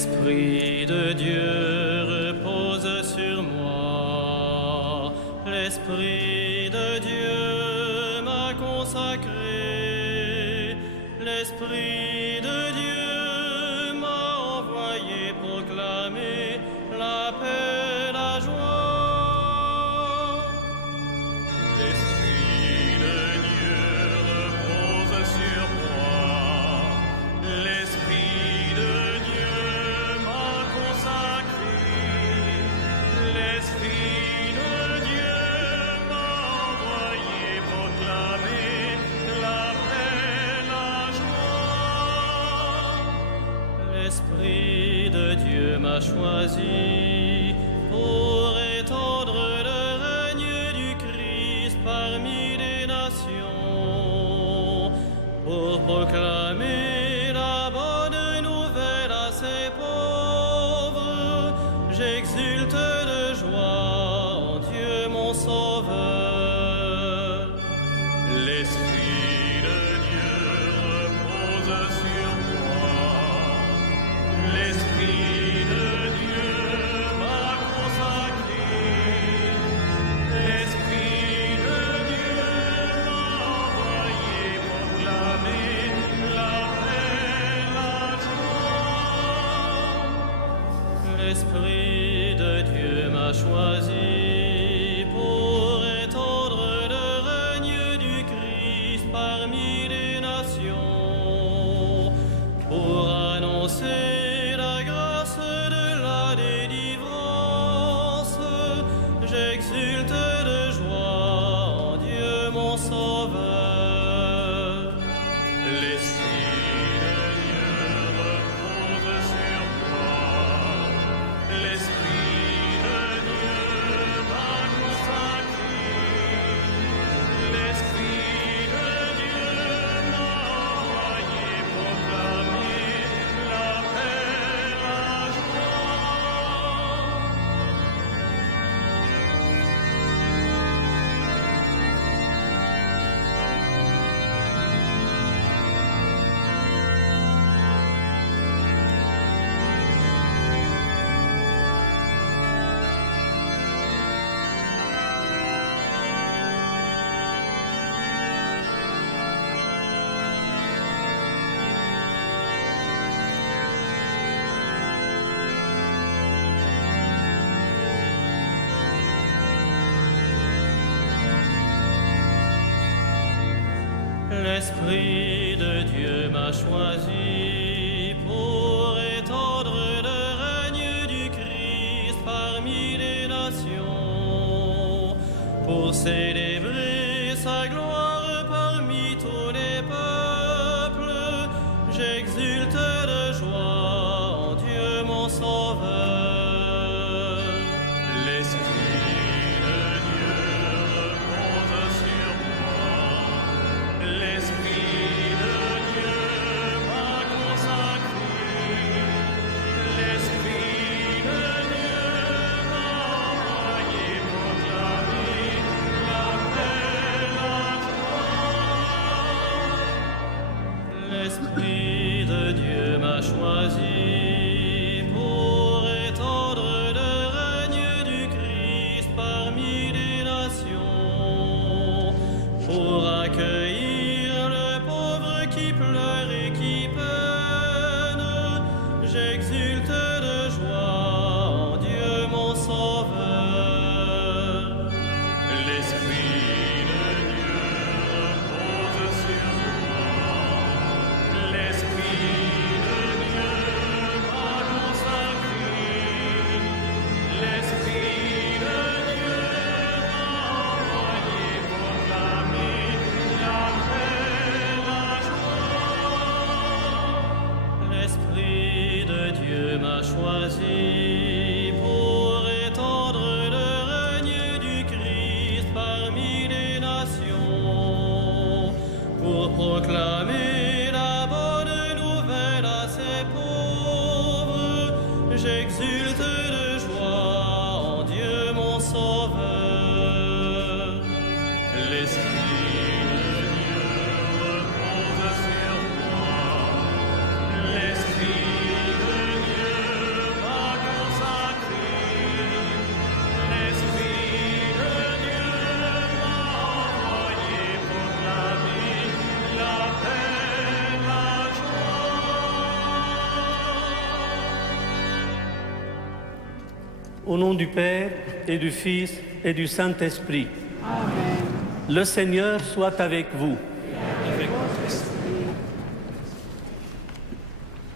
L'Esprit de Dieu repose sur moi. L'Esprit de Dieu m'a consacré. L'Esprit de Dieu m'a envoyé proclamer la paix, la joie. L'Esprit de Dieu repose sur moi. L'Esprit de Dieu m'a consacré. L'Esprit de Dieu m'a envoyé proclamer la paix, la joie. L'Esprit de Dieu m'a choisi pour étendre le règne du Christ parmi les nations, pour proclamer la bonne nouvelle à ses pauvres. J'exulte de joie en Dieu mon Sauveur. L'Esprit de Dieu repose sur moi. L'Esprit de Dieu m'a consacré. L'Esprit de Dieu m'a envoyé proclamer la paix, la joie. L'Esprit de Dieu m'a choisi pour étendre le règne du Christ parmi les nations, pour annoncer la grâce de la délivrance. J'exulte de joie en Dieu mon Sauveur. L'Esprit de Dieu repose sur moi. L'Esprit de Dieu m'a consacré. L'Esprit de Dieu m'a envoyé proclamer la paix, la joie. L'Esprit de Dieu m'a choisi pour étendre le règne du Christ parmi les nations, pour célébrer sa gloire parmi tous les peuples. J'exulte de joie en Dieu mon Sauveur. L'Esprit de Dieu repose sur moi. L'Esprit de Dieu m'a consacré. L'Esprit de Dieu m'a envoyé proclamer la paix, la joie. L'Esprit de Dieu m'a choisi pour étendre le règne du Christ parmi les nations, pour accueillir le pauvre qui pleure et qui peine. J'exulte de joie en Dieu mon Sauveur. L'Esprit de Dieu repose sur moi. L'Esprit de Dieu m'a consacré. L'Esprit de Dieu m'a envoyé proclamer la paix, la joie. L'Esprit de Dieu m'a choisi pour étendre le règne du Christ parmi les nations, pour proclamer la bonne nouvelle à ses pauvres. J'exulte de joie en Dieu mon Sauveur. L'Esprit de Dieu repose sur moi. L'Esprit de Dieu Au nom du Père et du Fils et du Saint-Esprit. Amen. Le Seigneur soit avec vous.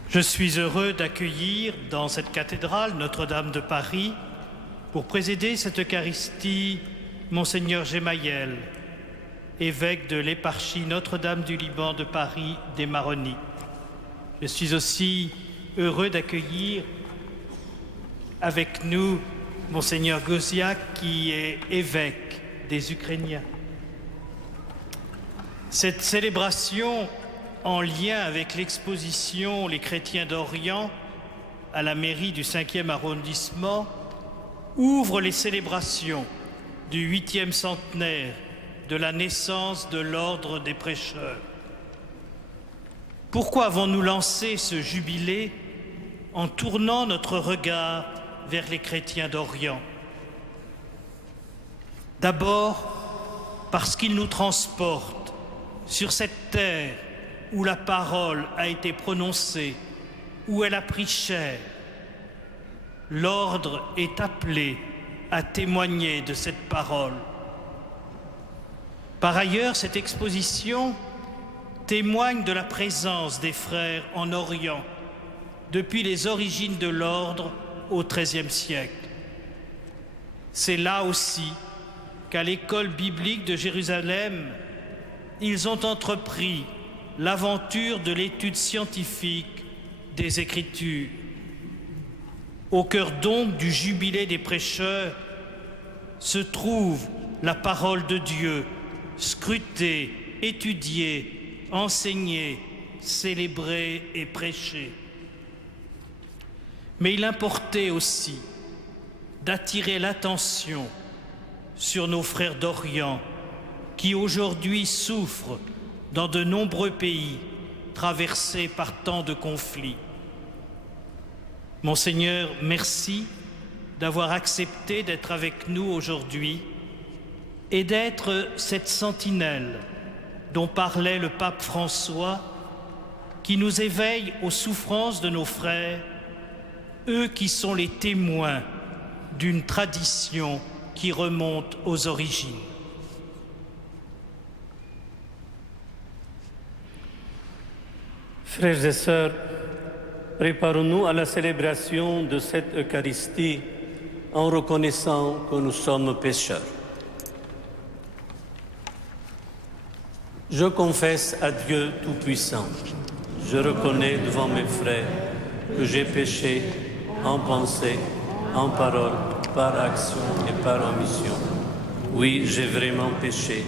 Je suis heureux d'accueillir dans cette cathédrale Notre-Dame de Paris pour présider cette Eucharistie Monseigneur Gemayel, évêque de l'éparchie Notre-Dame du Liban de Paris des Maronites. Je suis aussi heureux d'accueillir avec nous Monseigneur Goziak qui est évêque des Ukrainiens. Cette célébration en lien avec l'exposition Les chrétiens d'Orient à la mairie du 5e arrondissement, ouvre les célébrations du 8e centenaire de la naissance de l'ordre des prêcheurs. Pourquoi avons-nous lancé ce jubilé en tournant notre regard vers les chrétiens d'Orient? D'abord, parce qu'ils nous transportent sur cette terre où la parole a été prononcée, où elle a pris chair. L'ordre est appelé à témoigner de cette parole. Par ailleurs, cette exposition témoigne de la présence des frères en Orient depuis les origines de l'ordre au XIIIe siècle. C'est là aussi qu'à l'école biblique de Jérusalem, ils ont entrepris l'aventure de l'étude scientifique des Écritures. Au cœur donc du jubilé des prêcheurs se trouve la parole de Dieu, scrutée, étudiée, enseignée, célébrée et prêchée. Mais il importait aussi d'attirer l'attention sur nos frères d'Orient qui aujourd'hui souffrent dans de nombreux pays traversés par tant de conflits. Monseigneur, merci d'avoir accepté d'être avec nous aujourd'hui et d'être cette sentinelle dont parlait le pape François, qui nous éveille aux souffrances de nos frères, eux qui sont les témoins d'une tradition qui remonte aux origines. Frères et sœurs, préparons-nous à la célébration de cette Eucharistie en reconnaissant que nous sommes pécheurs. Je confesse à Dieu Tout-Puissant, je reconnais devant mes frères que j'ai péché en pensée, en parole, par action et par omission. Oui, j'ai vraiment péché.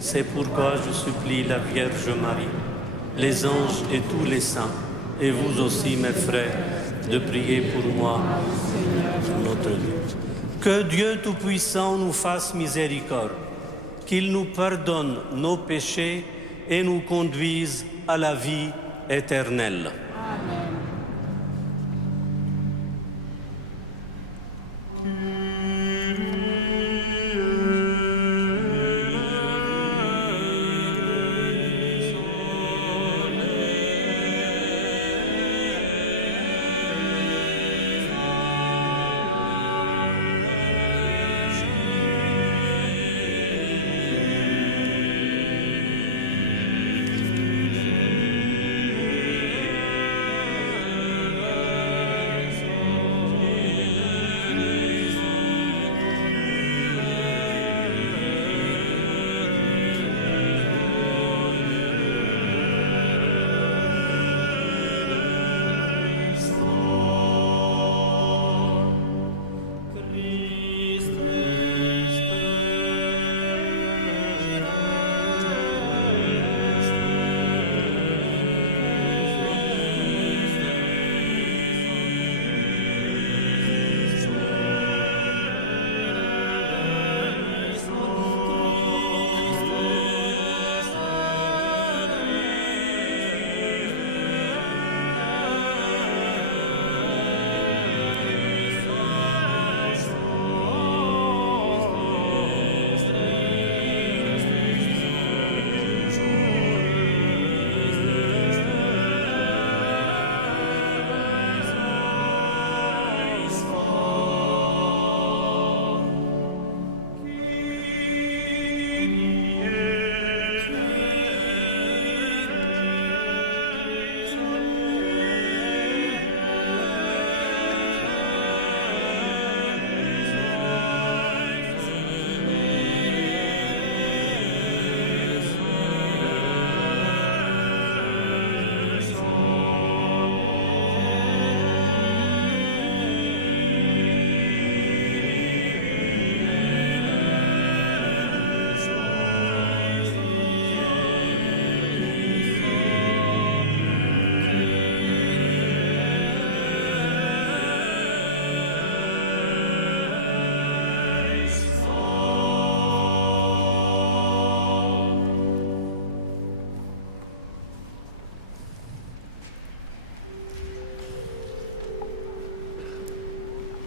C'est pourquoi je supplie la Vierge Marie, les anges et tous les saints, et vous aussi, mes frères, de prier pour moi, notre Dieu. Que Dieu Tout-Puissant nous fasse miséricorde, qu'il nous pardonne nos péchés et nous conduise à la vie éternelle. Amen.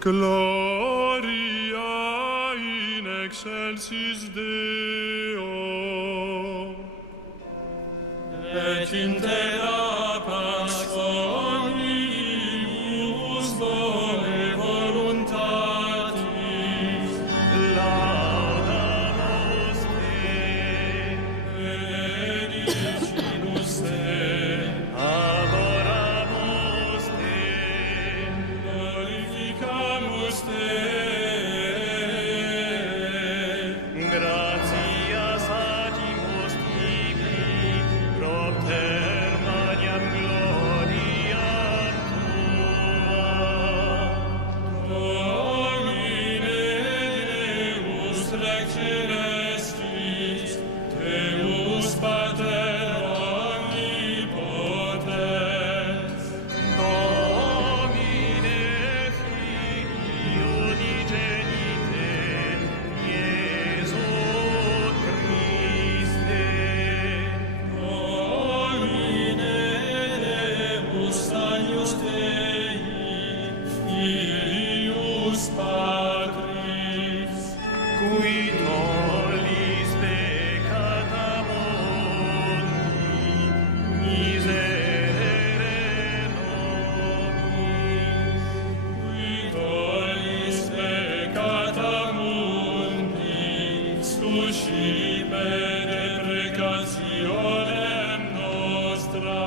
Gloria in excelsis Deo. Et in terra pax omnibus bone voluntatis. Laudamus te. Benedicimus te. Adoramus te. Glorificamus te. Gratias agimus tibi, propter maniam gloriam tua. Domine Deus Rex celestis, Deus Pater omnipotens, Domine Filii unigenite, Iesu Christe. Domine Deus Agnus Dei, Filius Patris, qui tollis peccata mundi, miserere nobis. Qui tollis peccata mundi, suscipe deprecationem nostra.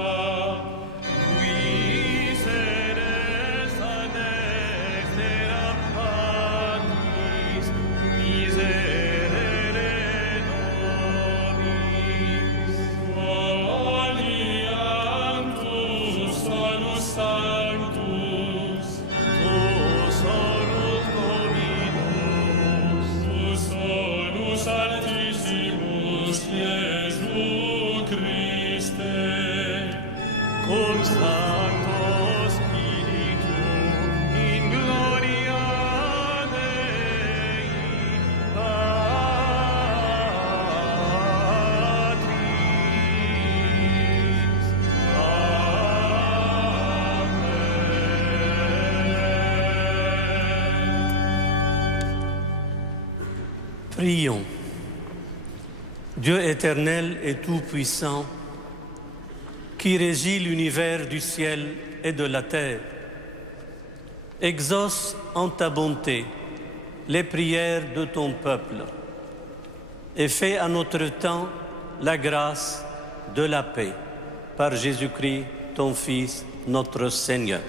Qui sedes ad exteram patris, miserere nobis. Quoniam tu solus sanctus, tu solus Dominus, tu solus altissimus Iesu Christe, cum Sancto Spiritu in gloria Dei Patris. Amen. Prions. Dieu éternel et tout-puissant, qui régit l'univers du ciel et de la terre, exauce en ta bonté les prières de ton peuple et fais à notre temps la grâce de la paix par Jésus-Christ, ton Fils, notre Seigneur.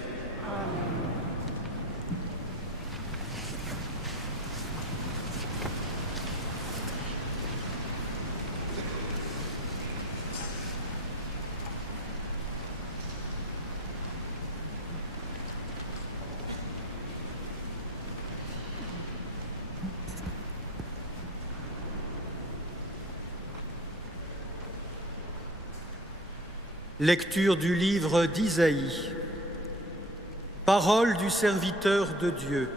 Lecture du livre d'Isaïe. Parole du serviteur de Dieu.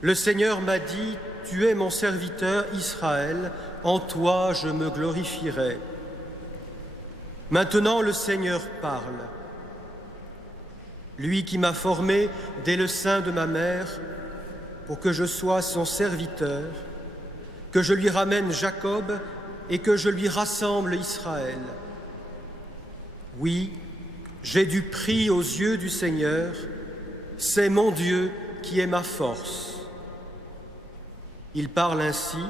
Le Seigneur m'a dit, tu es mon serviteur Israël, en toi je me glorifierai. Maintenant le Seigneur parle. Lui qui m'a formé dès le sein de ma mère, pour que je sois son serviteur, que je lui ramène Jacob et que je lui rassemble Israël. Oui, j'ai du prix aux yeux du Seigneur, c'est mon Dieu qui est ma force. Il parle ainsi,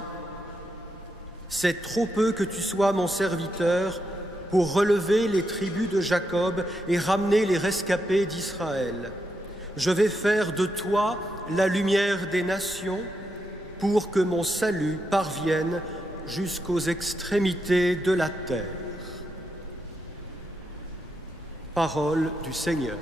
c'est trop peu que tu sois mon serviteur pour relever les tribus de Jacob et ramener les rescapés d'Israël. Je vais faire de toi la lumière des nations pour que mon salut parvienne jusqu'aux extrémités de la terre. Parole du Seigneur.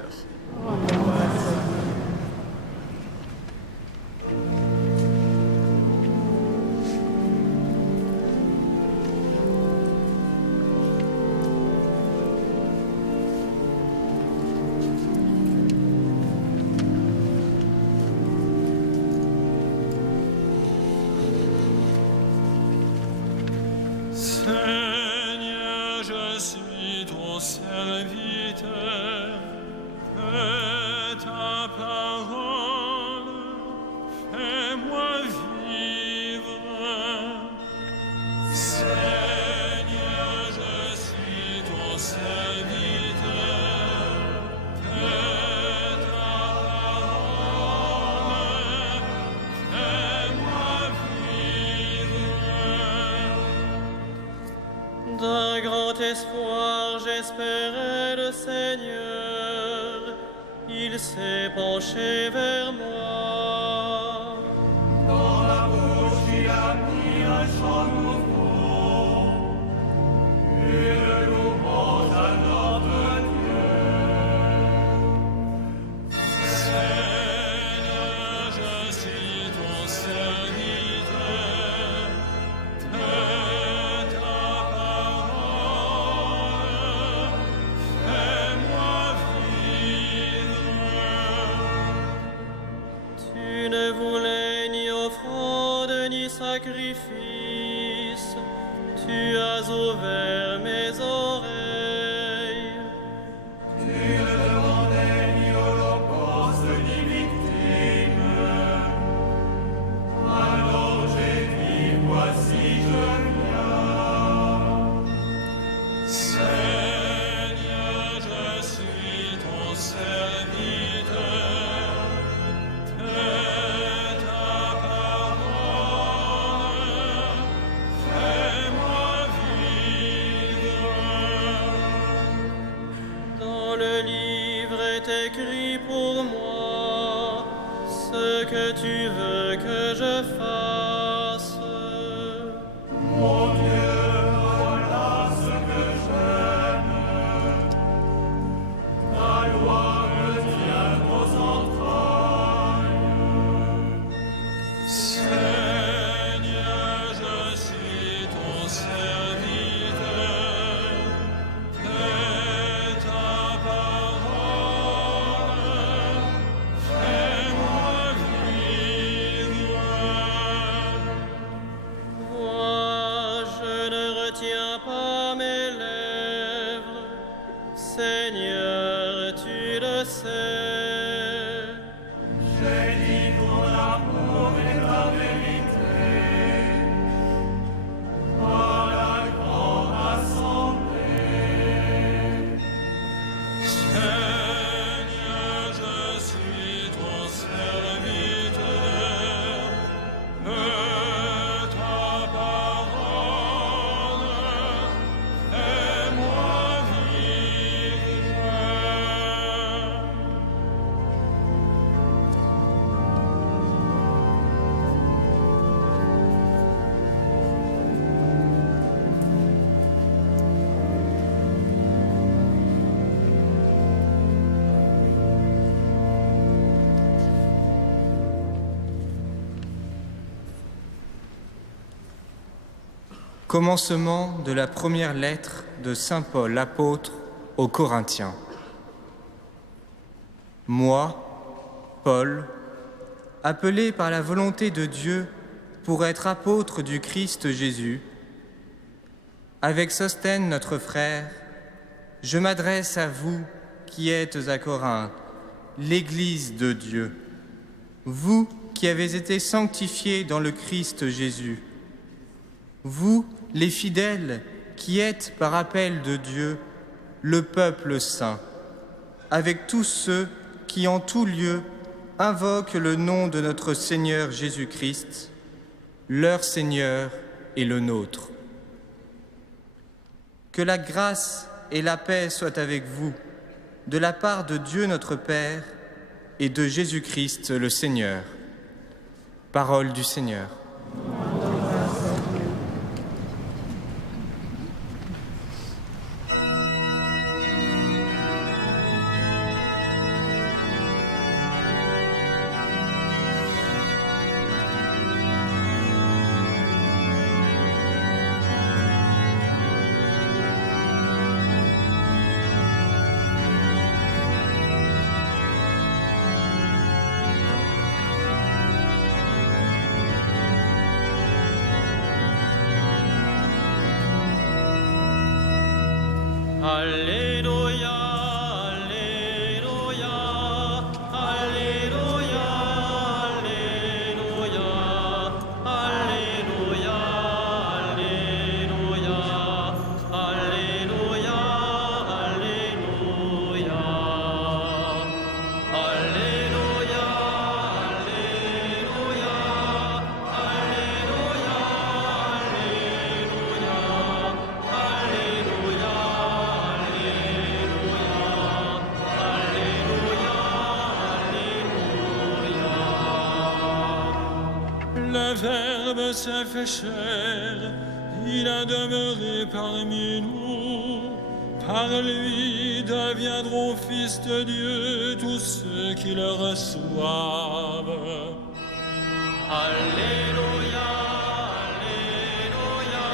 Seigneur, je suis ton serviteur, que ta parole D'un grand espoir, j'espérais le Seigneur. Il s'est penché vers moi. Dans la bouche, il a mis un chant nouveau, une louange à notre Dieu. Seigneur, je suis ton serviteur, de ta parole, fais-moi vivre. Tu ne voulais ni offrande ni sacrifice. Tu as ouvert mes oreilles. Tu ne demandais ni holocauste ni victime. Alors j'ai dit, voici je viens. Seigneur, je suis ton serviteur. De ta parole, fais-moi vivre. Dans le livre est écrit pour moi ce que tu veux que je fasse. Mon Dieu, voilà ce que j'aime. Ta loi me tient aux entrailles. Seigneur, je suis ton serviteur. De ta parole, fais-moi vivre. Moi, je ne retiens pas mes lèvres. Seigneur, tu le sais. J'ai dit ton amour et ta vérité à la grande assemblée. Seigneur, je suis ton serviteur. De ta parole, fais-moi vivre. Commencement de la première lettre de Saint Paul l'apôtre aux Corinthiens. Moi, Paul, appelé par la volonté de Dieu pour être apôtre du Christ Jésus, avec Sosthène notre frère, je m'adresse à vous qui êtes à Corinthe, l'Église de Dieu, vous qui avez été sanctifiés dans le Christ Jésus, vous, les fidèles, qui êtes par appel de Dieu, le peuple saint, avec tous ceux qui en tout lieu invoquent le nom de notre Seigneur Jésus-Christ, leur Seigneur et le nôtre. Que la grâce et la paix soient avec vous, de la part de Dieu notre Père et de Jésus-Christ le Seigneur. Parole du Seigneur. Alléluia, Alléluia, Alléluia, Alléluia, Alléluia, Alléluia, Alléluia, Alléluia, Alléluia, Alléluia, Alléluia, Alléluia, Verbe s'est fait chair, il a demeuré parmi nous. Par lui deviendront fils de Dieu tous ceux qui le reçoivent. Alléluia, Alléluia,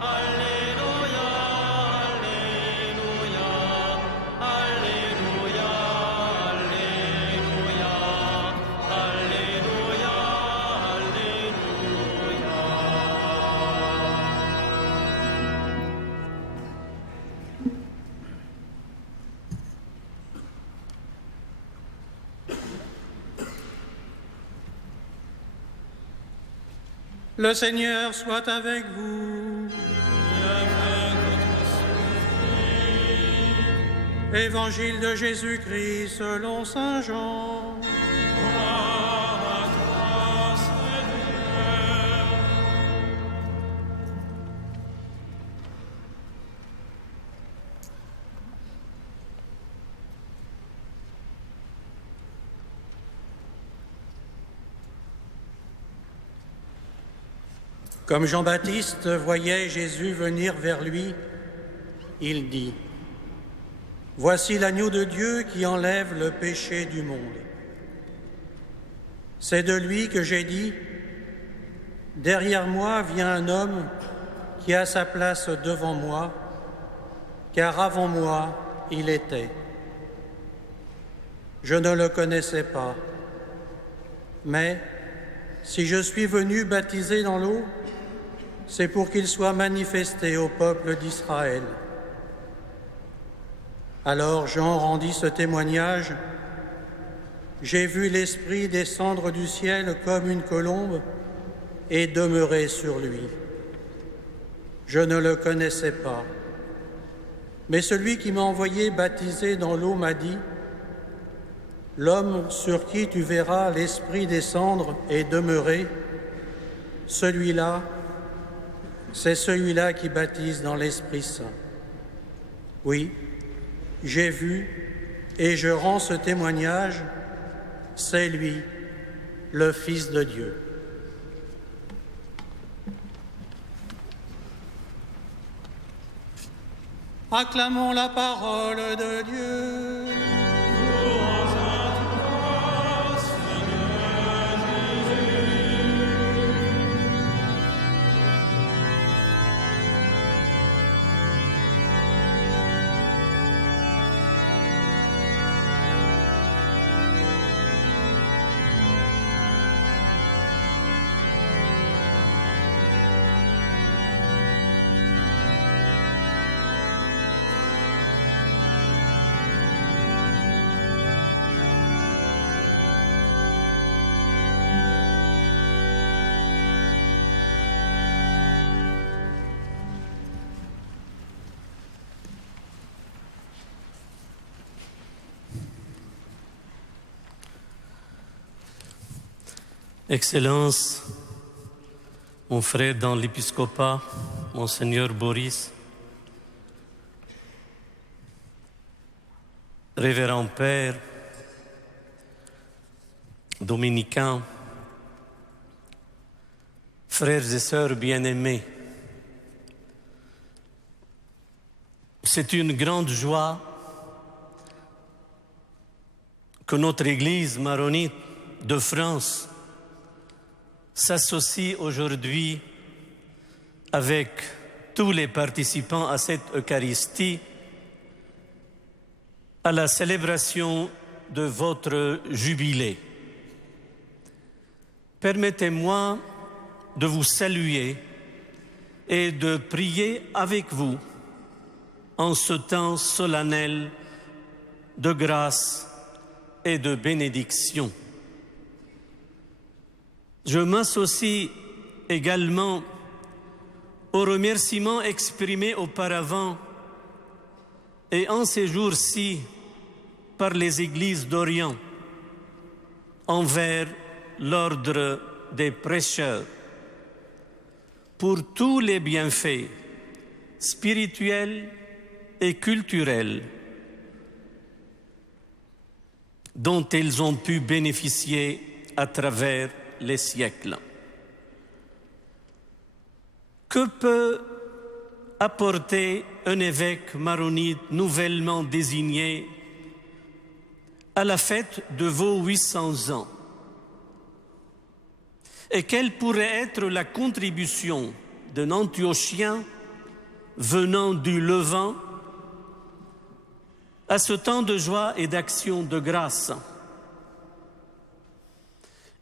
Alléluia, Alléluia, Alléluia, Alléluia, Alléluia, Le Seigneur soit avec vous. Évangile de Jésus-Christ selon saint Jean. gloire à toi, Seigneur. Comme Jean-Baptiste voyait Jésus venir vers lui, il dit : Voici l'agneau de Dieu qui enlève le péché du monde. C'est de lui que j'ai dit : Derrière moi vient un homme qui a sa place devant moi, car avant moi il était. Je ne le connaissais pas, mais si je suis venu baptiser dans l'eau, c'est pour qu'il soit manifesté au peuple d'Israël. Alors Jean rendit ce témoignage. J'ai vu l'Esprit descendre du ciel comme une colombe et demeurer sur lui. Je ne le connaissais pas. Mais celui qui m'a envoyé baptiser dans l'eau m'a dit : L'homme sur qui tu verras l'Esprit descendre et demeurer, celui-là, c'est celui-là qui baptise dans l'Esprit Saint. Oui, j'ai vu et je rends ce témoignage, c'est lui, le Fils de Dieu. Acclamons la parole de Dieu. Excellences, mon frère dans l'épiscopat, Monseigneur Boris, Révérend Père, dominicains, frères et sœurs bien-aimés, c'est une grande joie que notre Église maronite de France s'associe aujourd'hui avec tous les participants à cette Eucharistie à la célébration de votre jubilé. Permettez-moi de vous saluer et de prier avec vous en ce temps solennel de grâce et de bénédiction. Je m'associe également aux remerciements exprimés auparavant et en ces jours-ci par les églises d'Orient envers l'ordre des prêcheurs pour tous les bienfaits spirituels et culturels dont ils ont pu bénéficier à travers les siècles. Que peut apporter un évêque maronite nouvellement désigné à la fête de vos 800 ans? Et quelle pourrait être la contribution d'un Antiochien venant du Levant à ce temps de joie et d'action de grâce?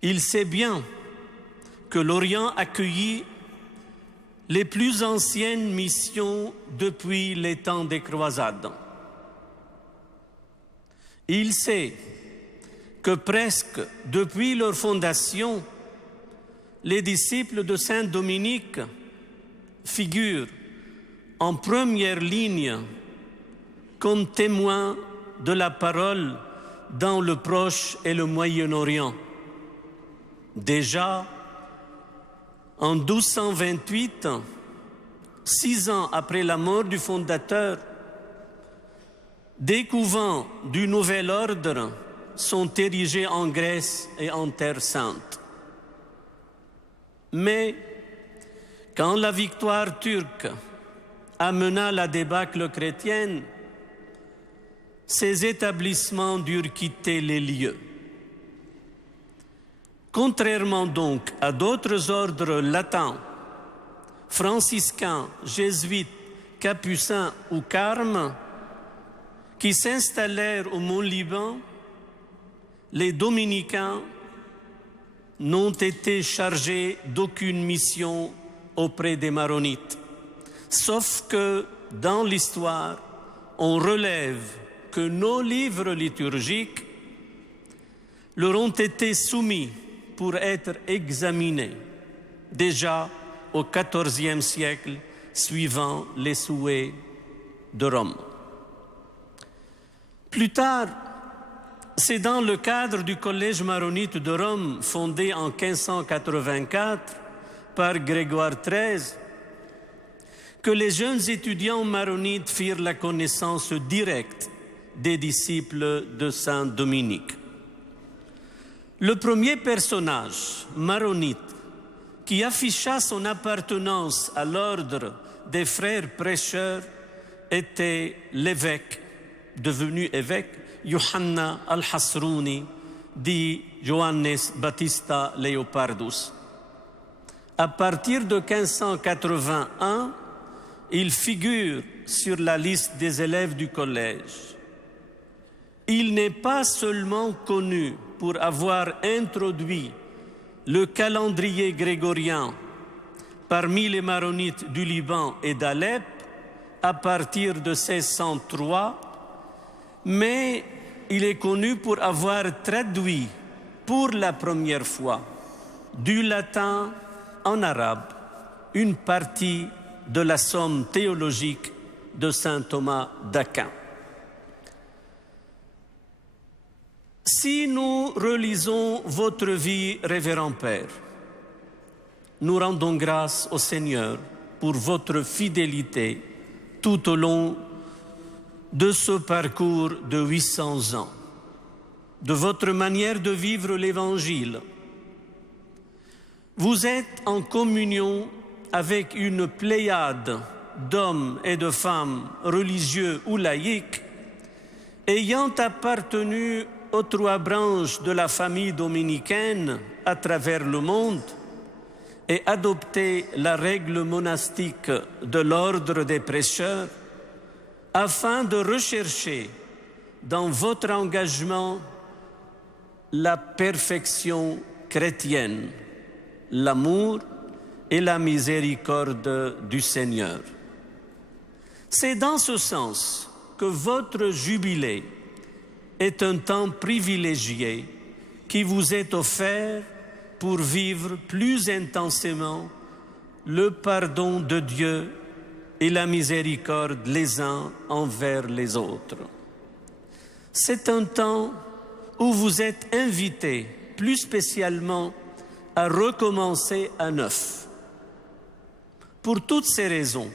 Il sait bien que l'Orient accueillit les plus anciennes missions depuis les temps des croisades. Il sait que presque depuis leur fondation, les disciples de Saint Dominique figurent en première ligne comme témoins de la parole dans le Proche et le Moyen-Orient. Déjà, en 1228, 6 ans après la mort du fondateur, des couvents du Nouvel Ordre sont érigés en Grèce et en Terre Sainte. Mais quand la victoire turque amena la débâcle chrétienne, ces établissements durent quitter les lieux. Contrairement donc à d'autres ordres latins, franciscains, jésuites, capucins ou carmes, qui s'installèrent au Mont-Liban, les dominicains n'ont été chargés d'aucune mission auprès des maronites. Sauf que, dans l'histoire, on relève que nos livres liturgiques leur ont été soumis pour être examinés, déjà au XIVe siècle, suivant les souhaits de Rome. Plus tard, c'est dans le cadre du Collège maronite de Rome, fondé en 1584 par Grégoire XIII, que les jeunes étudiants maronites firent la connaissance directe des disciples de Saint Dominique. Le premier personnage maronite qui afficha son appartenance à l'ordre des frères prêcheurs était l'évêque, devenu évêque, Johanna al-Hasrouni, dit Johannes Battista Leopardus. À partir de 1581, il figure sur la liste des élèves du collège. Il n'est pas seulement connu pour avoir introduit le calendrier grégorien parmi les maronites du Liban et d'Alep à partir de 1603, mais il est connu pour avoir traduit pour la première fois du latin en arabe une partie de la somme théologique de saint Thomas d'Aquin. Si nous relisons votre vie, révérend Père, nous rendons grâce au Seigneur pour votre fidélité tout au long de ce parcours de 800 ans, de votre manière de vivre l'Évangile. Vous êtes en communion avec une pléiade d'hommes et de femmes religieux ou laïcs ayant appartenu aux 3 branches de la famille dominicaine à travers le monde et adopté la règle monastique de l'ordre des prêcheurs afin de rechercher dans votre engagement la perfection chrétienne, l'amour et la miséricorde du Seigneur. C'est dans ce sens que votre jubilé est un temps privilégié qui vous est offert pour vivre plus intensément le pardon de Dieu et la miséricorde les uns envers les autres. C'est un temps où vous êtes invités plus spécialement à recommencer à neuf. Pour toutes ces raisons,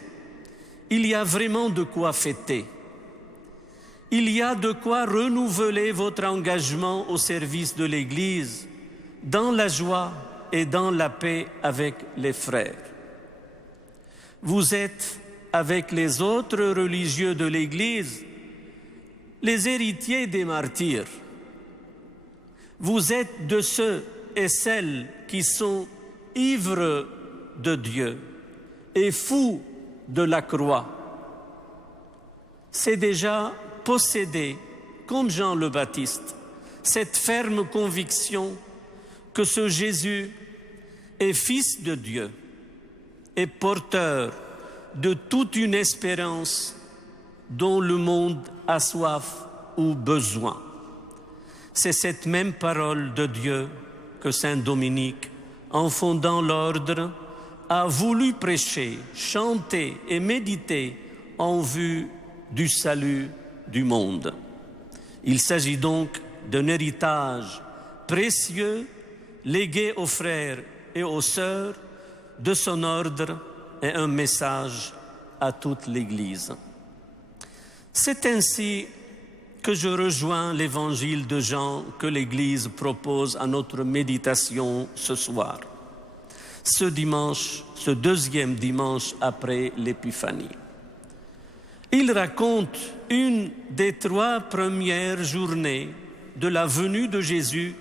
il y a vraiment de quoi fêter. Il y a de quoi renouveler votre engagement au service de l'Église, dans la joie et dans la paix avec les frères. Vous êtes, avec les autres religieux de l'Église, les héritiers des martyrs. Vous êtes de ceux et celles qui sont ivres de Dieu et fous de la croix. C'est déjà posséder, comme Jean le Baptiste, cette ferme conviction que ce Jésus est Fils de Dieu et porteur de toute une espérance dont le monde a soif ou besoin. C'est cette même parole de Dieu que saint Dominique, en fondant l'ordre, a voulu prêcher, chanter et méditer en vue du salut du monde. Il s'agit donc d'un héritage précieux légué aux frères et aux sœurs de son ordre et un message à toute l'Église. C'est ainsi que je rejoins l'évangile de Jean que l'Église propose à notre méditation ce soir, ce dimanche, ce deuxième dimanche après l'Épiphanie. Il raconte une des 3 premières journées de la venue de Jésus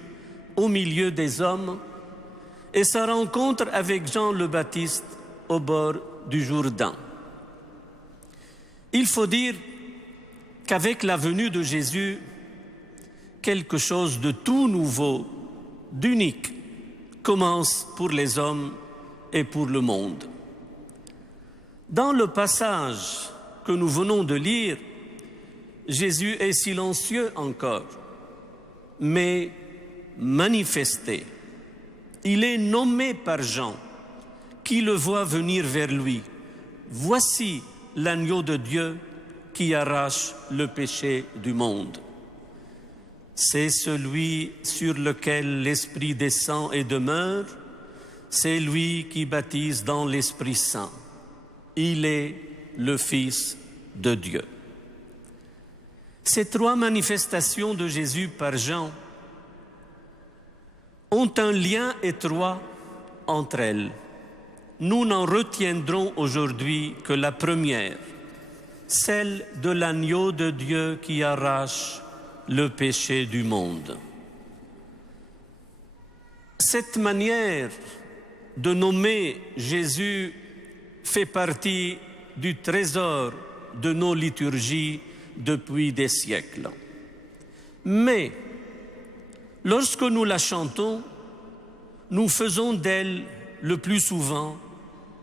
au milieu des hommes et sa rencontre avec Jean le Baptiste au bord du Jourdain. Il faut dire qu'avec la venue de Jésus, quelque chose de tout nouveau, d'unique, commence pour les hommes et pour le monde. Dans le passage que nous venons de lire, Jésus est silencieux encore, mais manifesté. Il est nommé par Jean, qui le voit venir vers lui. Voici l'agneau de Dieu qui arrache le péché du monde. C'est celui sur lequel l'Esprit descend et demeure, c'est lui qui baptise dans l'Esprit Saint. Il est le Fils de Dieu. Ces 3 manifestations de Jésus par Jean ont un lien étroit entre elles. Nous n'en retiendrons aujourd'hui que la première, celle de l'agneau de Dieu qui arrache le péché du monde. Cette manière de nommer Jésus fait partie du trésor de nos liturgies depuis des siècles. Mais lorsque nous la chantons, nous faisons d'elle le plus souvent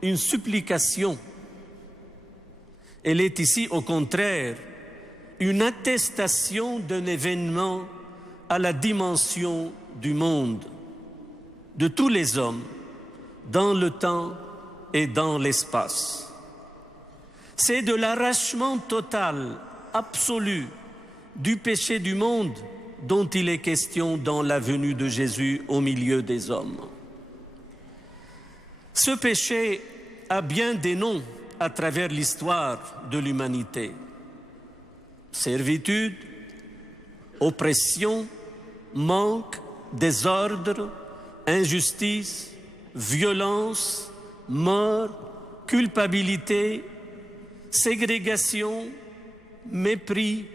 une supplication. Elle est ici, au contraire, une attestation d'un événement à la dimension du monde, de tous les hommes, dans le temps et dans l'espace. C'est de l'arrachement total, absolu, du péché du monde dont il est question dans la venue de Jésus au milieu des hommes. Ce péché a bien des noms à travers l'histoire de l'humanité. Servitude, oppression, manque, désordre, injustice, violence, mort, culpabilité, ségrégation, mépris,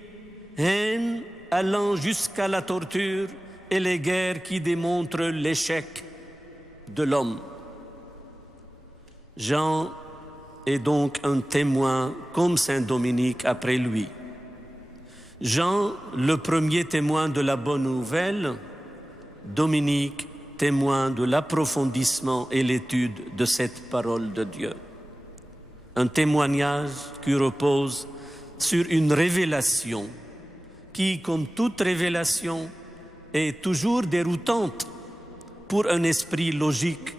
haine allant jusqu'à la torture et les guerres qui démontrent l'échec de l'homme. Jean est donc un témoin comme saint Dominique après lui. Jean, le premier témoin de la bonne nouvelle, Dominique, témoin de l'approfondissement et l'étude de cette parole de Dieu. Un témoignage qui repose sur une révélation qui, comme toute révélation, est toujours déroutante pour un esprit logique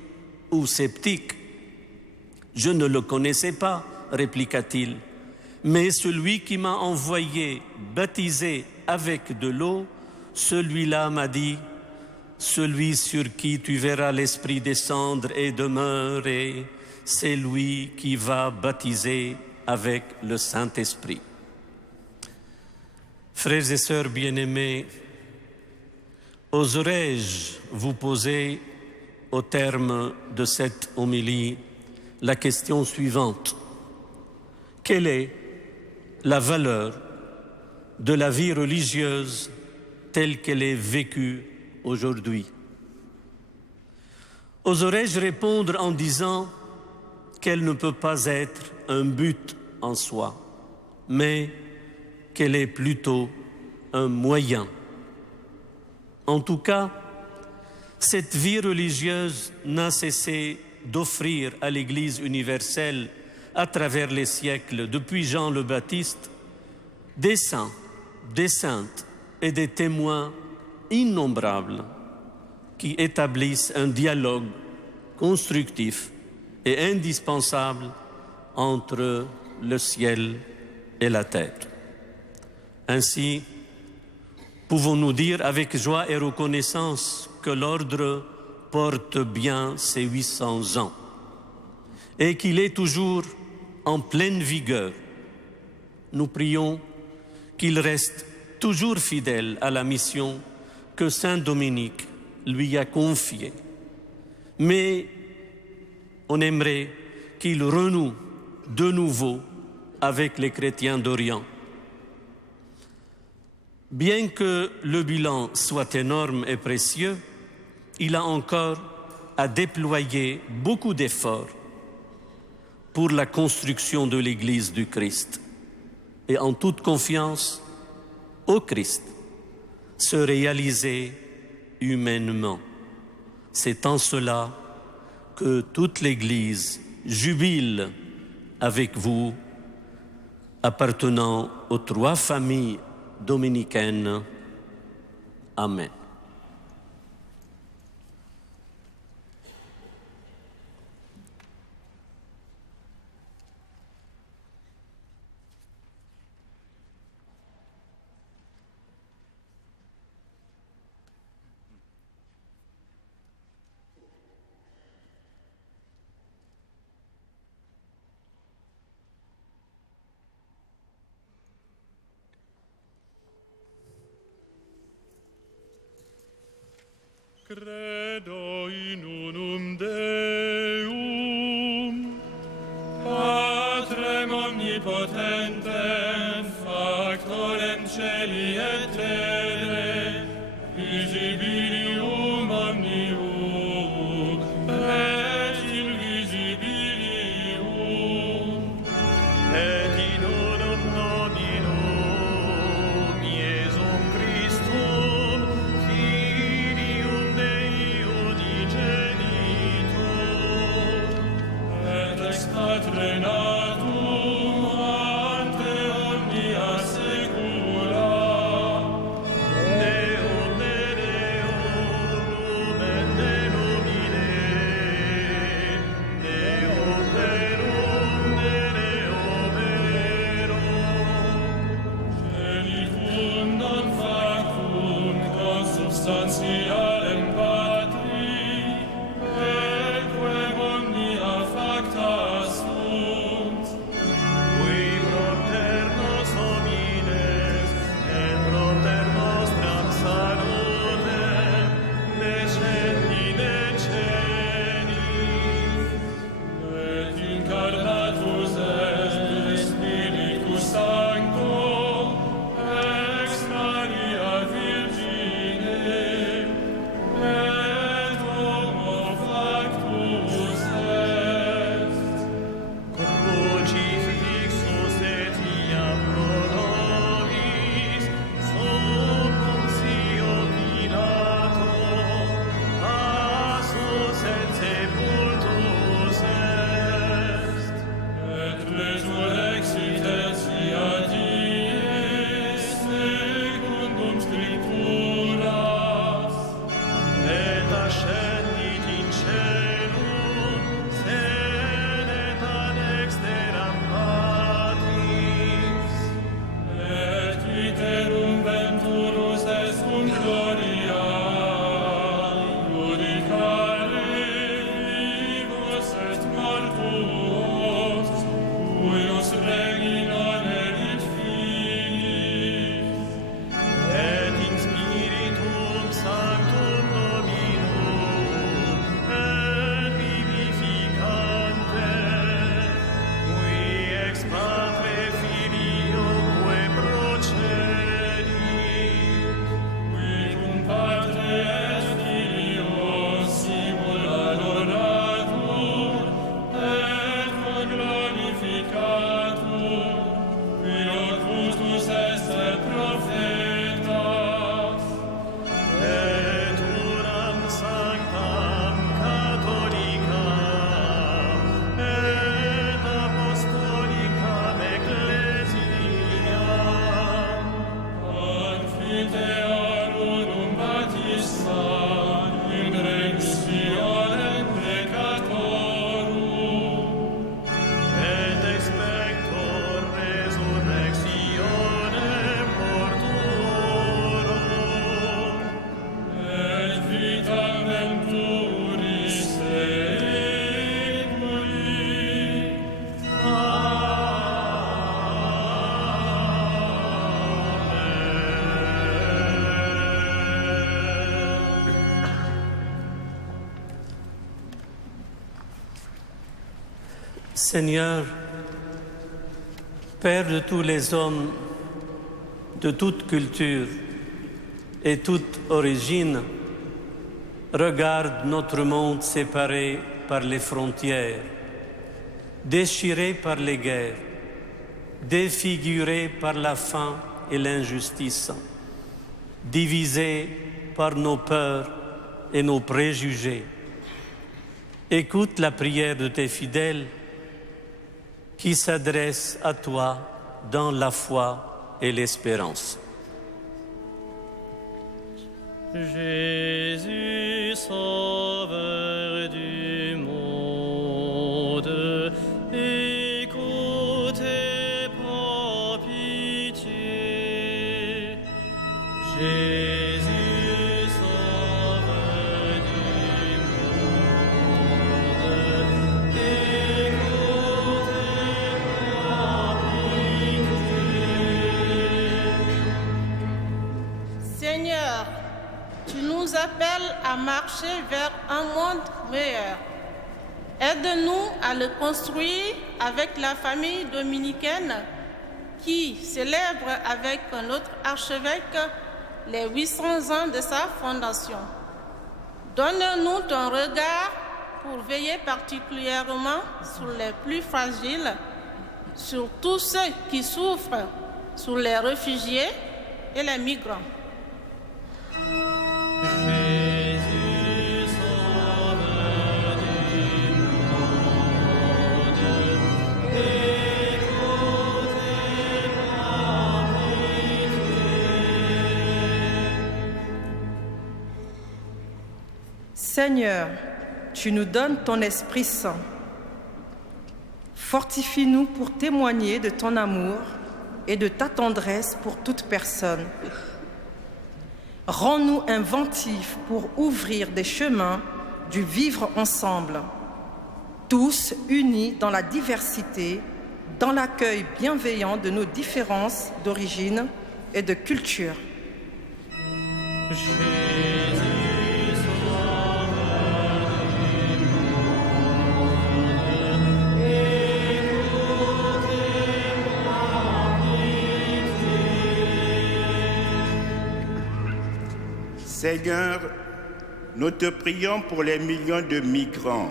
ou sceptique. « Je ne le connaissais pas », répliqua-t-il, « mais celui qui m'a envoyé baptiser avec de l'eau, celui-là m'a dit, celui sur qui tu verras l'Esprit descendre et demeurer, c'est lui qui va baptiser avec le Saint-Esprit. » Frères et sœurs bien-aimés, oserais-je vous poser au terme de cette homélie la question suivante. Quelle est la valeur de la vie religieuse telle qu'elle est vécue aujourd'hui? Oserais-je répondre en disant qu'elle ne peut pas être un but en soi, mais qu'elle est plutôt un moyen. En tout cas, cette vie religieuse n'a cessé d'offrir à l'Église universelle, à travers les siècles, depuis Jean le Baptiste, des saints, des saintes et des témoins innombrables qui établissent un dialogue constructif et indispensable entre le ciel et la terre. Ainsi, pouvons-nous dire avec joie et reconnaissance que l'ordre porte bien ses 800 ans et qu'il est toujours en pleine vigueur. Nous prions qu'il reste toujours fidèle à la mission que Saint Dominique lui a confiée. Mais on aimerait qu'il renoue de nouveau avec les chrétiens d'Orient. Bien que le bilan soit énorme et précieux, il a encore à déployer beaucoup d'efforts pour la construction de l'Église du Christ et en toute confiance au Christ, se réaliser humainement. C'est en cela que toute l'Église jubile avec vous, appartenant aux 3 familles dominicaines. Amen. Credo in unum Deum, Patrem omnipotentem, factorem celi et terre, visibilium omnium, et invisibilium, et in unum Dominum, Iesum Christum, Filium Dei unigenitum, et ex Patre natum ante omnia secula, Deum de Deum, lumen de lumine, Deum verum de Deum verum. Genitum non facunt consubstantialem Patri, quem omnia facta sunt, qui propter nos homines, et propter nostram salutem, descendi decenis, et incarnatus est Spiritus Sancto, ex Maria Virgine, Seigneur, Père de tous les hommes, de toute culture et toute origine, regarde notre monde séparé par les frontières, déchiré par les guerres, défiguré par la faim et l'injustice, divisé par nos peurs et nos préjugés. Écoute la prière de tes fidèles qui s'adressent à toi dans la foi et l'espérance. Jésus, sauveur du monde, écoute et prends pitié. Jésus, sauveur du monde, écoute et prends pitié. Seigneur, tu nous appelles à marcher vers un monde meilleur. Aide-nous à le construire avec la famille dominicaine qui célèbre avec notre archevêque les 800 ans de sa fondation. Donne-nous ton regard pour veiller particulièrement sur les plus fragiles, sur tous ceux qui souffrent, sur les réfugiés et les migrants. Jésus, sauveur du monde, écoute et prends pitié. Seigneur, tu nous donnes ton Esprit Saint. Fortifie-nous pour témoigner de ton amour et de ta tendresse pour toute personne. Rends-nous inventifs pour ouvrir des chemins du vivre ensemble, tous unis dans la diversité, dans l'accueil bienveillant de nos différences d'origine et de culture. Seigneur, nous te prions pour les millions de migrants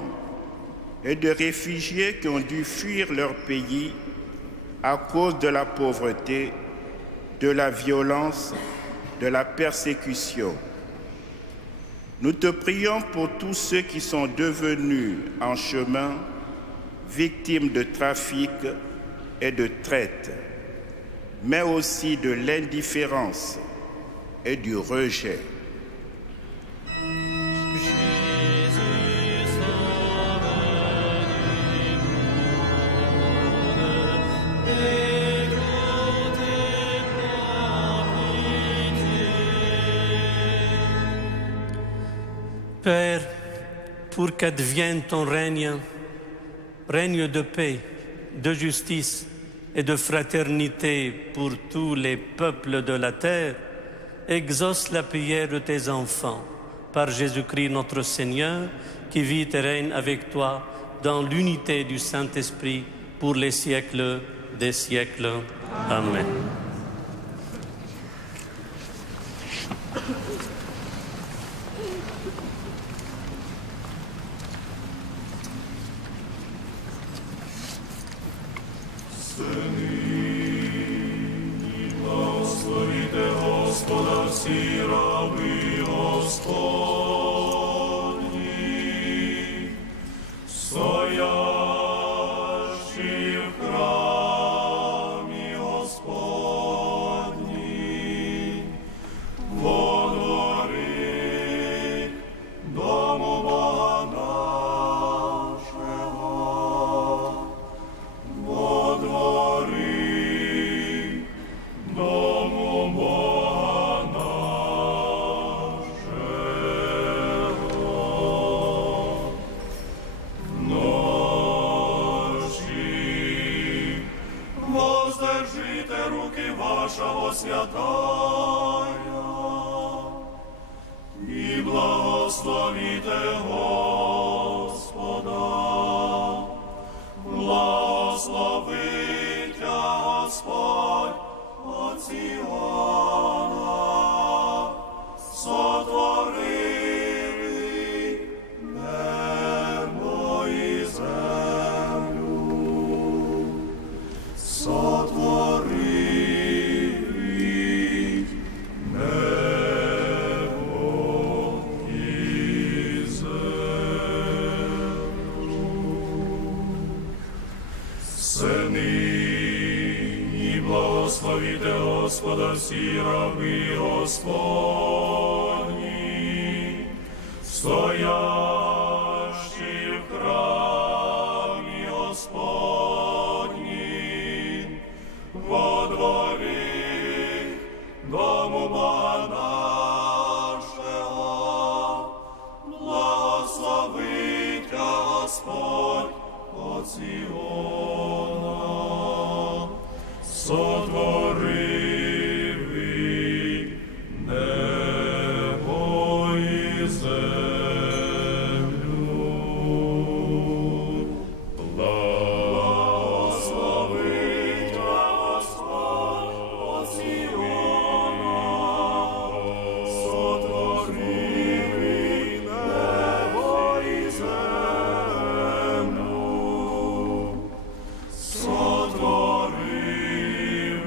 et de réfugiés qui ont dû fuir leur pays à cause de la pauvreté, de la violence, de la persécution. Nous te prions pour tous ceux qui sont devenus en chemin victimes de trafic et de traite, mais aussi de l'indifférence et du rejet. Père, pour qu'advienne ton règne, règne de paix, de justice et de fraternité pour tous les peuples de la terre, exauce la prière de tes enfants, par Jésus-Christ notre Seigneur, qui vit et règne avec toi dans l'unité du Saint-Esprit pour les siècles des siècles. Amen. Всі раби Господні, стоящі в храмі Господні, во дворі дому Бога нашого, во дворі дому Бога. Вашого святая і благословіте Господа. Благослови тя Господь от Сіона, сотворив небо і землю, сотворив небо і землю. Сини і благословіте Господа всі раби Господні, стоящі в храмі Господні, во дворі дому Бога нашого, благословить Господь от Сіона, сотворив небо і землю. Благословить Господь от Сіона, сотворив небо і землю, сотворив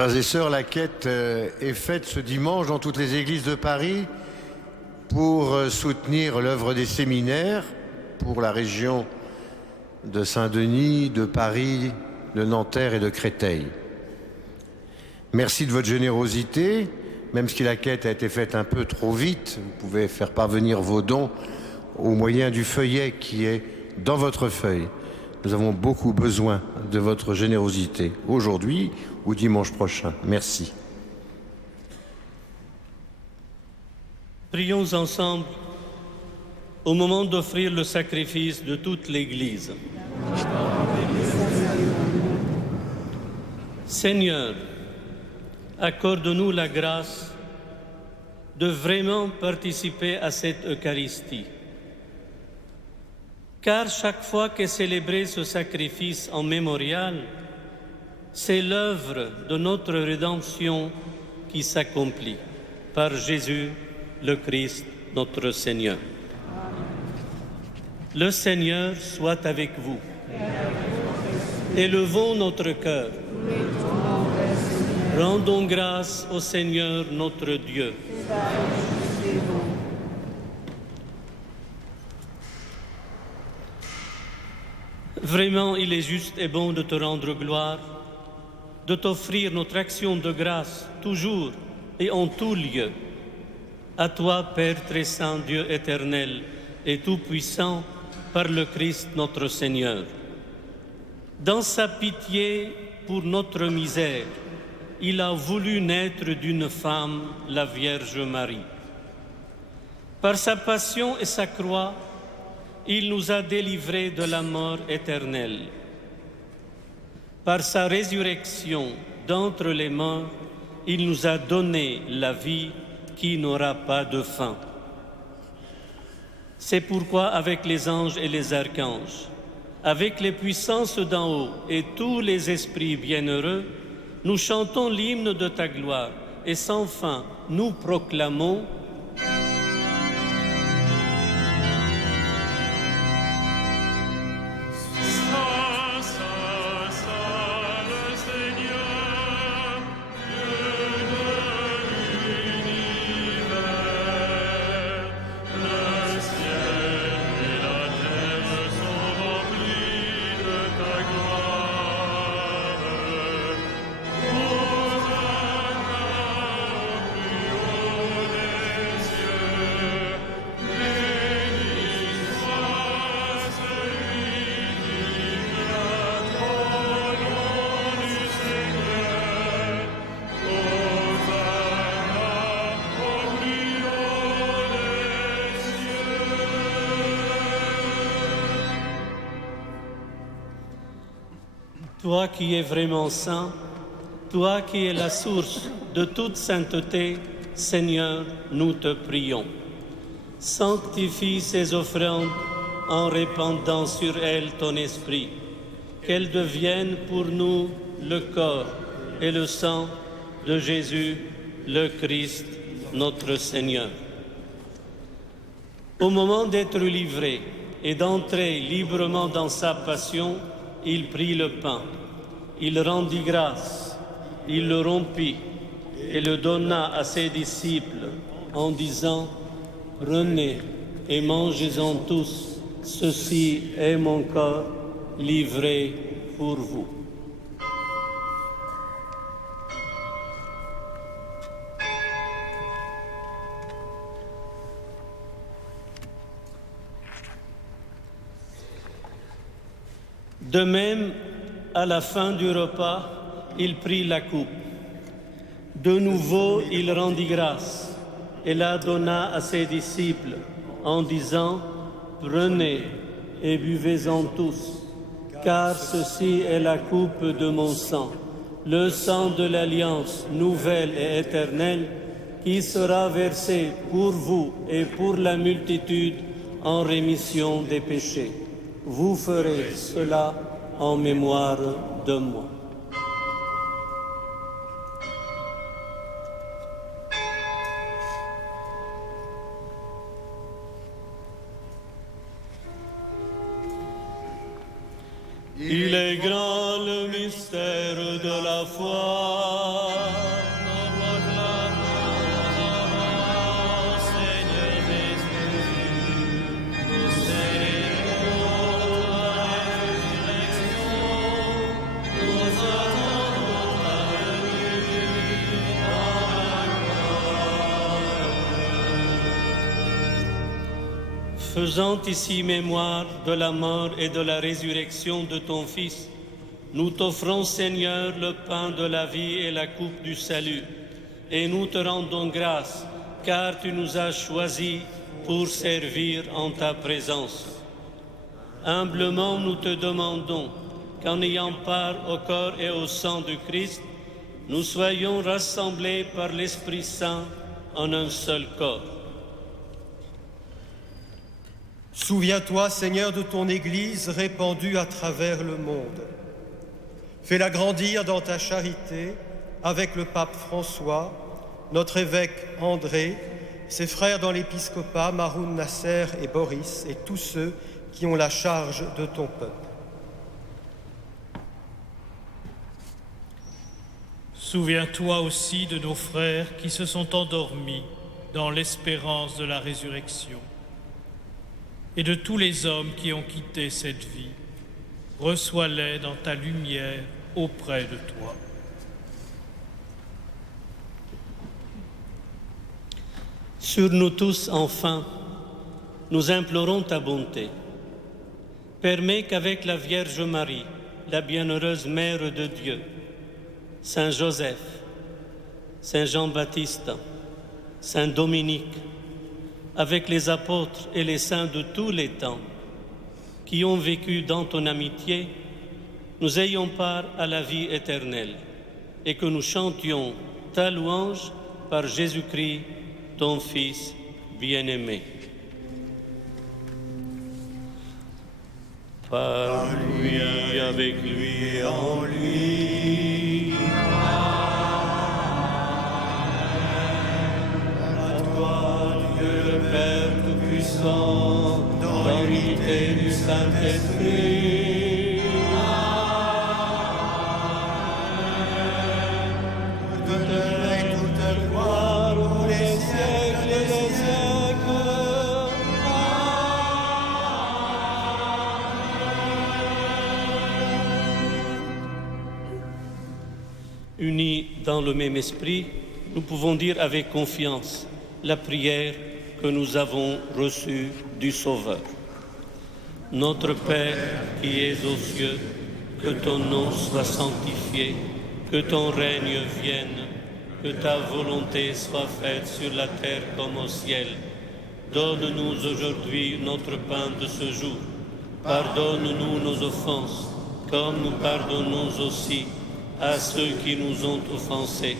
Frères et sœurs, la quête est faite ce dimanche dans toutes les églises de Paris pour soutenir l'œuvre des séminaires pour la région de Saint-Denis, de Paris, de Nanterre et de Créteil. Merci de votre générosité, même si la quête a été faite un peu trop vite. Vous pouvez faire parvenir vos dons au moyen du feuillet qui est dans votre feuille. Nous avons beaucoup besoin de votre générosité aujourd'hui ou dimanche prochain. Merci. Prions ensemble au moment d'offrir le sacrifice de toute l'Église. Seigneur, accorde-nous la grâce de vraiment participer à cette Eucharistie. Car chaque fois qu'est célébré ce sacrifice en mémorial, c'est l'œuvre de notre rédemption qui s'accomplit par Jésus, le Christ, notre Seigneur. Le Seigneur soit avec vous. Élevons notre cœur. Rendons grâce au Seigneur notre Dieu. Vraiment, il est juste et bon de te rendre gloire, de t'offrir notre action de grâce toujours et en tout lieu. À toi, Père très saint, Dieu éternel et tout-puissant, par le Christ notre Seigneur. Dans sa pitié pour notre misère, il a voulu naître d'une femme, la Vierge Marie. Par sa passion et sa croix, il nous a délivrés de la mort éternelle. Par sa résurrection d'entre les morts, il nous a donné la vie qui n'aura pas de fin. C'est pourquoi, avec les anges et les archanges, avec les puissances d'en haut et tous les esprits bienheureux, nous chantons l'hymne de ta gloire et sans fin nous proclamons Toi qui es vraiment saint, toi qui es la source de toute sainteté, Seigneur, nous te prions. Sanctifie ces offrandes en répandant sur elles ton esprit, qu'elles deviennent pour nous le corps et le sang de Jésus, le Christ, notre Seigneur. Au moment d'être livré et d'entrer librement dans sa passion, il prit le pain, il rendit grâce, il le rompit et le donna à ses disciples en disant « Prenez et mangez-en tous, ceci est mon corps livré pour vous. » De même, à la fin du repas, il prit la coupe. De nouveau, il rendit grâce et la donna à ses disciples en disant « Prenez et buvez-en tous, car ceci est la coupe de mon sang, le sang de l'alliance nouvelle et éternelle qui sera versé pour vous et pour la multitude en rémission des péchés. Vous ferez cela en mémoire de moi. » Il est grand le mystère de la foi. Faisant ici mémoire de la mort et de la résurrection de ton Fils, nous t'offrons, Seigneur, le pain de la vie et la coupe du salut, et nous te rendons grâce, car tu nous as choisis pour servir en ta présence. Humblement, nous te demandons qu'en ayant part au corps et au sang du Christ, nous soyons rassemblés par l'Esprit Saint en un seul corps. Souviens-toi, Seigneur, de ton Église répandue à travers le monde. Fais-la grandir dans ta charité avec le pape François, notre évêque André, ses frères dans l'épiscopat, Maroun Nasser et Boris, et tous ceux qui ont la charge de ton peuple. Souviens-toi aussi de nos frères qui se sont endormis dans l'espérance de la résurrection et de tous les hommes qui ont quitté cette vie. Reçois-les dans ta lumière auprès de toi. Sur nous tous, enfin, nous implorons ta bonté. Permets qu'avec la Vierge Marie, la bienheureuse Mère de Dieu, Saint Joseph, Saint Jean-Baptiste, Saint Dominique, avec les apôtres et les saints de tous les temps, qui ont vécu dans ton amitié, nous ayons part à la vie éternelle et que nous chantions ta louange par Jésus-Christ, ton Fils bien-aimé. Par lui, avec lui et en lui. À toi, Dieu le Père Tout-Puissant, dans l'unité du Saint-Esprit. Unis dans le même esprit, nous pouvons dire avec confiance la prière que nous avons reçue du Sauveur. Notre Père qui es aux cieux, que ton nom soit sanctifié, que ton règne vienne, que ta volonté soit faite sur la terre comme au ciel. Donne-nous aujourd'hui notre pain de ce jour. Pardonne-nous nos offenses, comme nous pardonnons aussi à ceux qui nous ont offensés,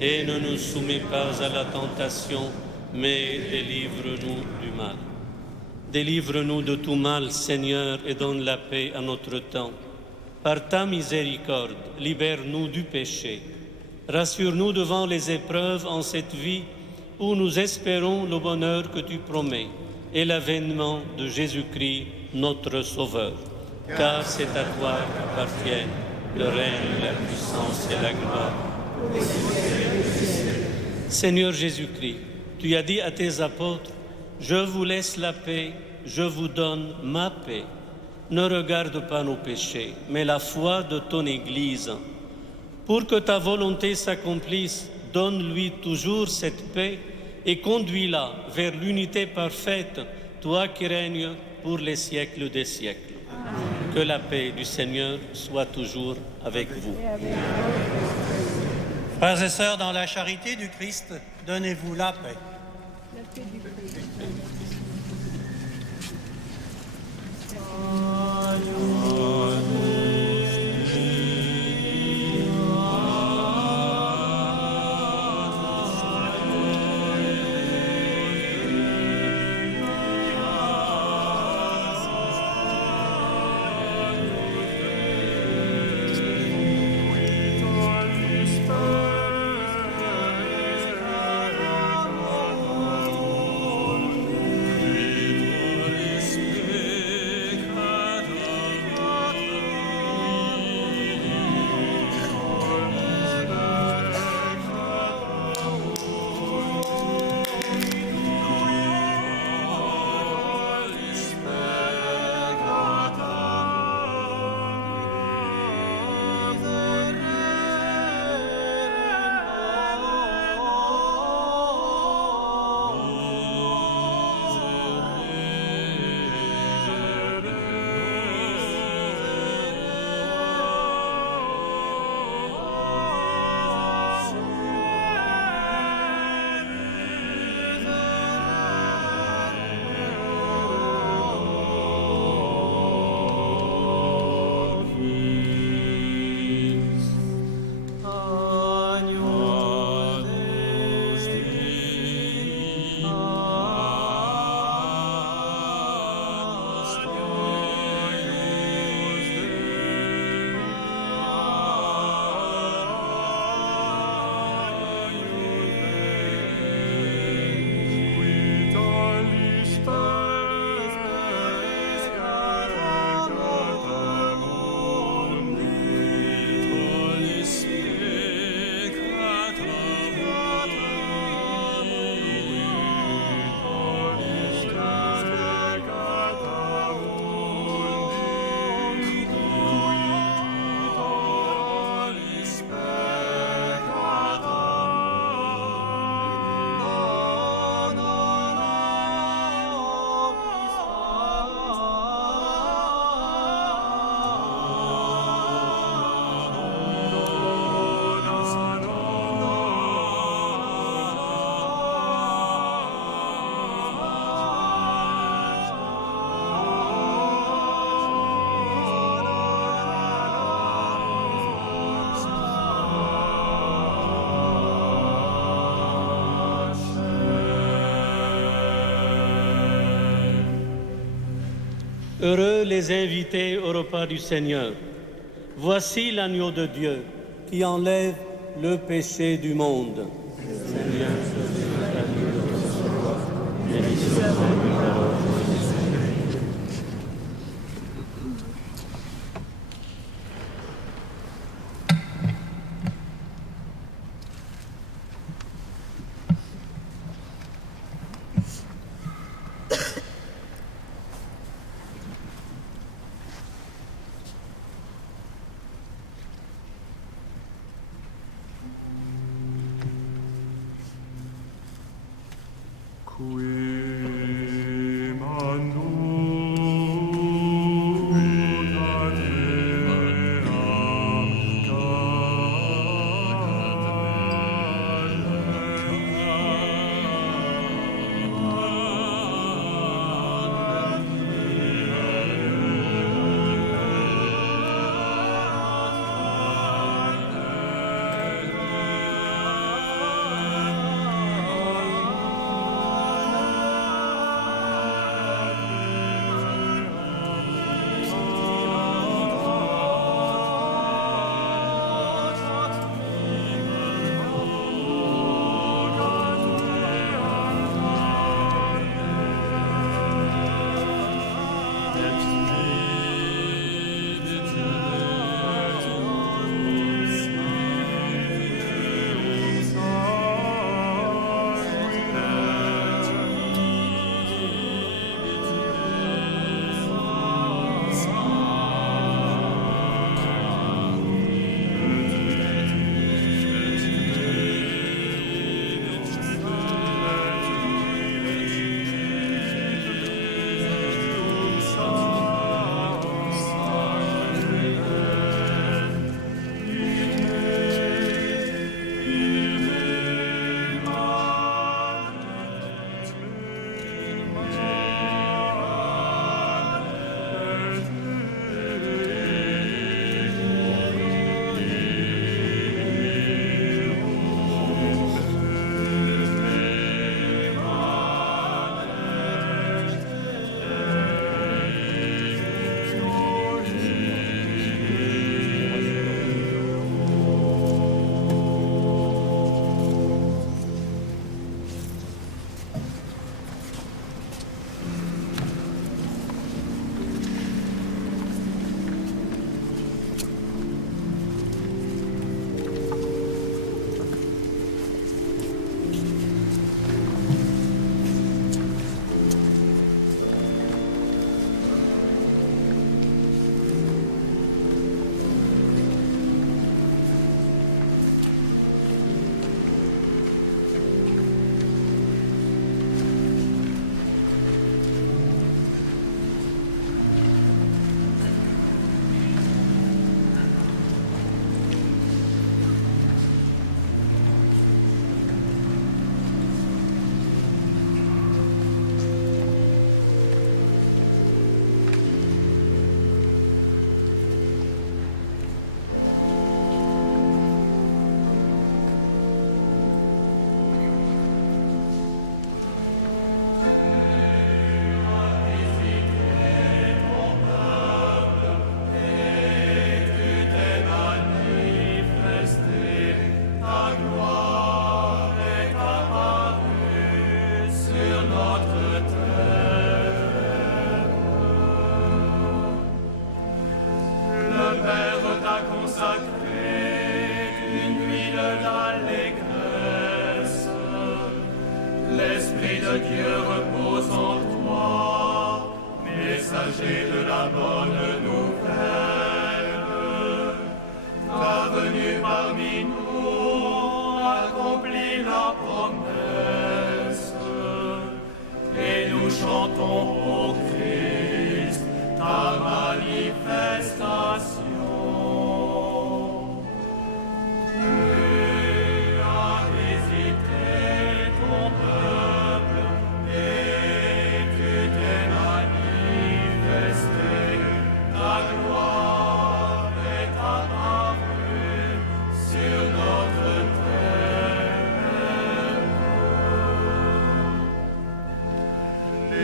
et ne nous soumets pas à la tentation, mais délivre-nous du mal. Délivre-nous de tout mal, Seigneur, et donne la paix à notre temps. Par ta miséricorde, libère-nous du péché. Rassure-nous devant les épreuves en cette vie où nous espérons le bonheur que tu promets et l'avènement de Jésus-Christ, notre Sauveur. Car c'est à toi qu'appartiennent le règne, la puissance et la gloire. Seigneur Jésus-Christ, tu as dit à tes apôtres, « Je vous laisse la paix, je vous donne ma paix. Ne regarde pas nos péchés, mais la foi de ton Église. Pour que ta volonté s'accomplisse, donne-lui toujours cette paix et conduis-la vers l'unité parfaite, toi qui règnes pour les siècles des siècles. » Que la paix du Seigneur soit toujours avec vous. Frères et sœurs, dans la charité du Christ, donnez-vous la paix. Amen. Heureux les invités au repas du Seigneur. Voici l'agneau de Dieu qui enlève le péché du monde. Seigneur,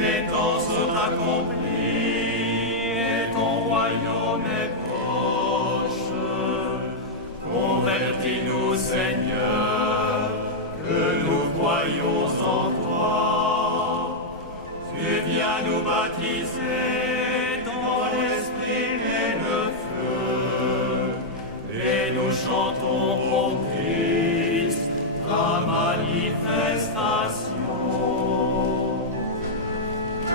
Les temps baptisés dans l'esprit et le feu, et nous chantons au Christ ta manifestation. Tu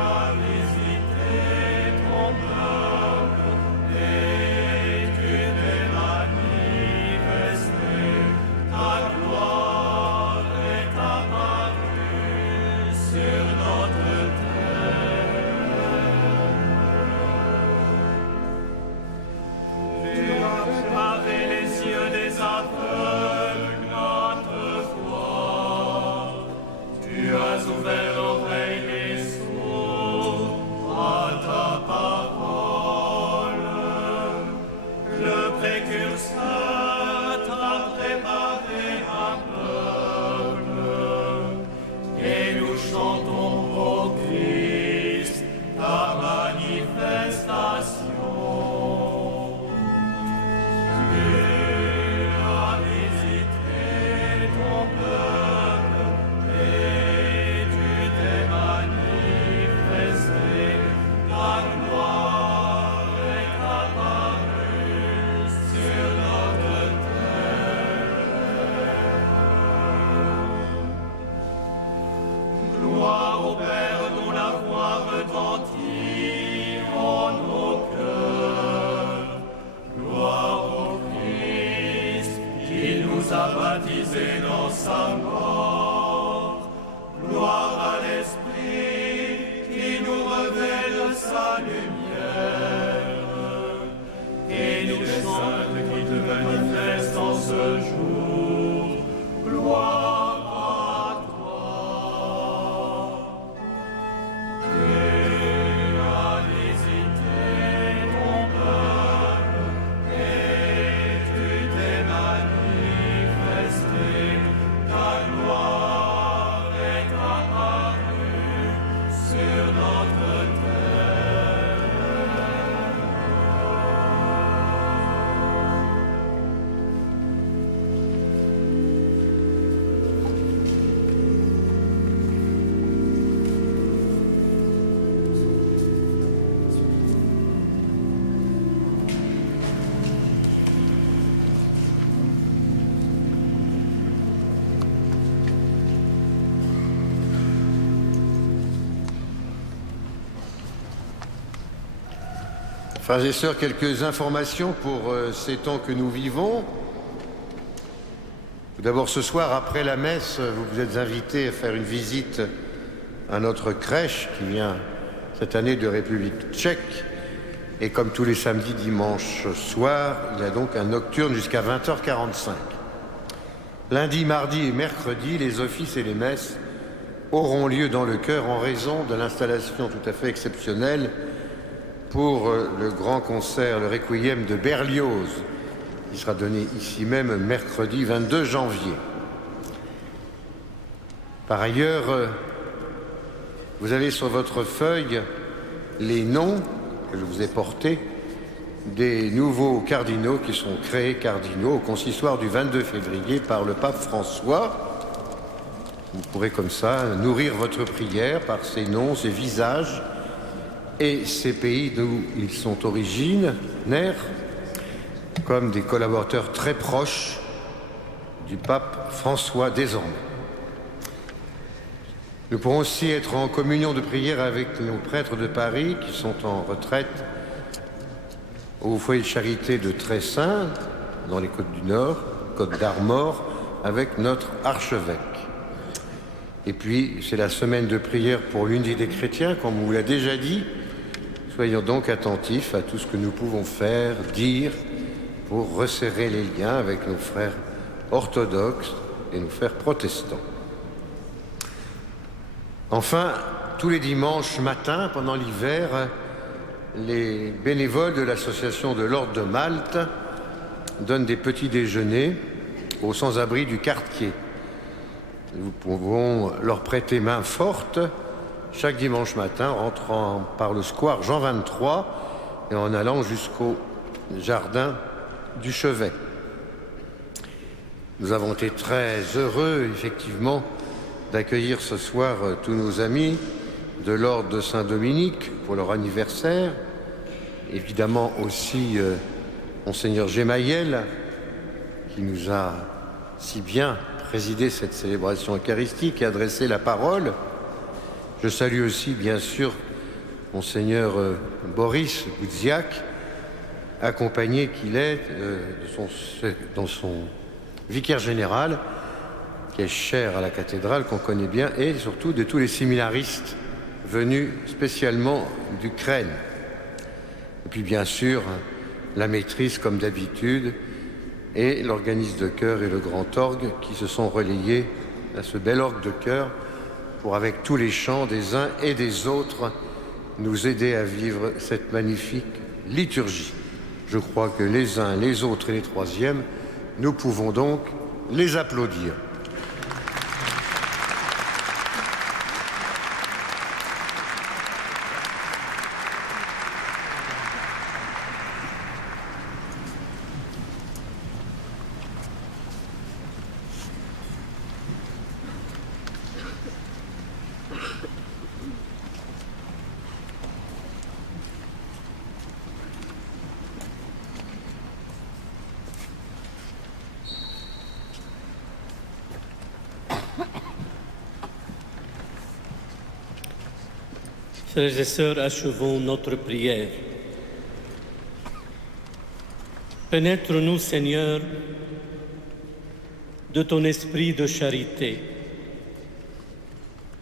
as visité ton peuple et tu t'es manifesté, ta gloire est apparue sur notre terre. Tu as pavé les yeux des aveugles, notre foi. Tu as ouvert l'oreille des sourds à ta parole. Le précurseur t'a préparé un peuple, et nous chantons au Christ ta manifestation. Tu as visité ton peuple et tu t'es manifesté, ta gloire est apparue sur notre terre. Gloire au Père dont la voix retentit en nos cœurs. Gloire au Christ qui nous a baptisés dans sa mort. Gloire à l'Esprit qui nous révèle sa lumière. Et nous saintes qui te manifestent en ce jour. Gloire à toi. Tu as visité ton peuple et tu t'es manifesté, ta gloire est apparue sur notre terre. Frères et sœurs, quelques informations pour ces temps que nous vivons. Tout d'abord, ce soir, après la messe, vous vous êtes invités à faire une visite à notre crèche qui vient cette année de République tchèque. Et comme tous les samedis, dimanche soir, il y a donc un nocturne jusqu'à 20h45. Lundi, mardi et mercredi, les offices et les messes auront lieu dans le chœur en raison de l'installation tout à fait exceptionnelle pour le grand concert, le Requiem de Berlioz, qui sera donné ici même mercredi 22 janvier. Par ailleurs, vous avez sur votre feuille les noms que je vous ai portés des nouveaux cardinaux qui sont créés cardinaux au consistoire du 22 février par le pape François. Vous pourrez comme ça nourrir votre prière par ces noms, ces visages et ces pays d'où ils sont originaires, comme des collaborateurs très proches du pape François désormais. Nous pourrons aussi être en communion de prière avec nos prêtres de Paris qui sont en retraite au foyer de charité de Tressin, dans les Côtes du Nord, Côte d'Armor, avec notre archevêque. Et puis, c'est la semaine de prière pour l'unité des chrétiens, comme on vous l'a déjà dit. Soyons donc attentifs à tout ce que nous pouvons faire, dire, pour resserrer les liens avec nos frères orthodoxes et nos frères protestants. Enfin, tous les dimanches matins, pendant l'hiver, les bénévoles de l'association de l'Ordre de Malte donnent des petits déjeuners aux sans-abri du quartier. Nous pouvons leur prêter main forte chaque dimanche matin, rentrant par le square Jean 23 et en allant jusqu'au jardin du Chevet. Nous avons été très heureux, effectivement, d'accueillir ce soir tous nos amis de l'ordre de Saint-Dominique pour leur anniversaire, évidemment aussi Monseigneur Gemayel, qui nous a si bien présidé cette célébration eucharistique et adressé la parole. Je salue aussi, bien sûr, Monseigneur Boris Boudziak, accompagné qu'il est dans son vicaire général, qui est cher à la cathédrale, qu'on connaît bien, et surtout de tous les séminaristes venus spécialement d'Ukraine. Et puis bien sûr, la maîtrise comme d'habitude, et l'organiste de chœur et le grand orgue qui se sont relayés à ce bel orgue de chœur pour, avec tous les chants des uns et des autres, nous aider à vivre cette magnifique liturgie. Je crois que les uns, les autres et les troisièmes, nous pouvons donc les applaudir. Frères et sœurs, achevons notre prière. Pénètre-nous, Seigneur, de ton esprit de charité,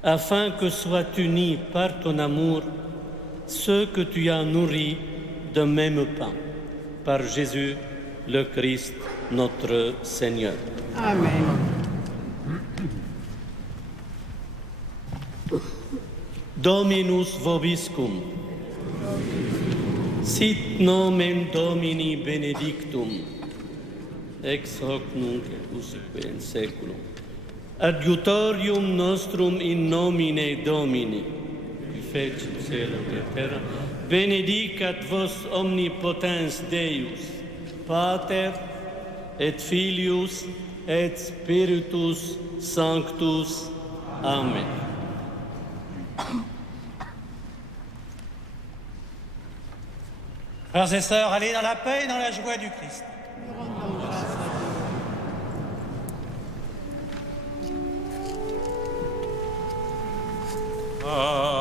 afin que soient unis par ton amour ceux que tu as nourris d'un même pain, par Jésus le Christ, notre Seigneur. Amen. Dominus vobiscum, sit nomen Domini benedictum, ex hoc nunc et usque in saeculum. Adiutorium nostrum in nomine Domini, qui fecit caelum et terra, benedicat vos omnipotens Deus, Pater et Filius et Spiritus Sanctus. Amen. Frères et sœurs, allez dans la paix et dans la joie du Christ. Amen.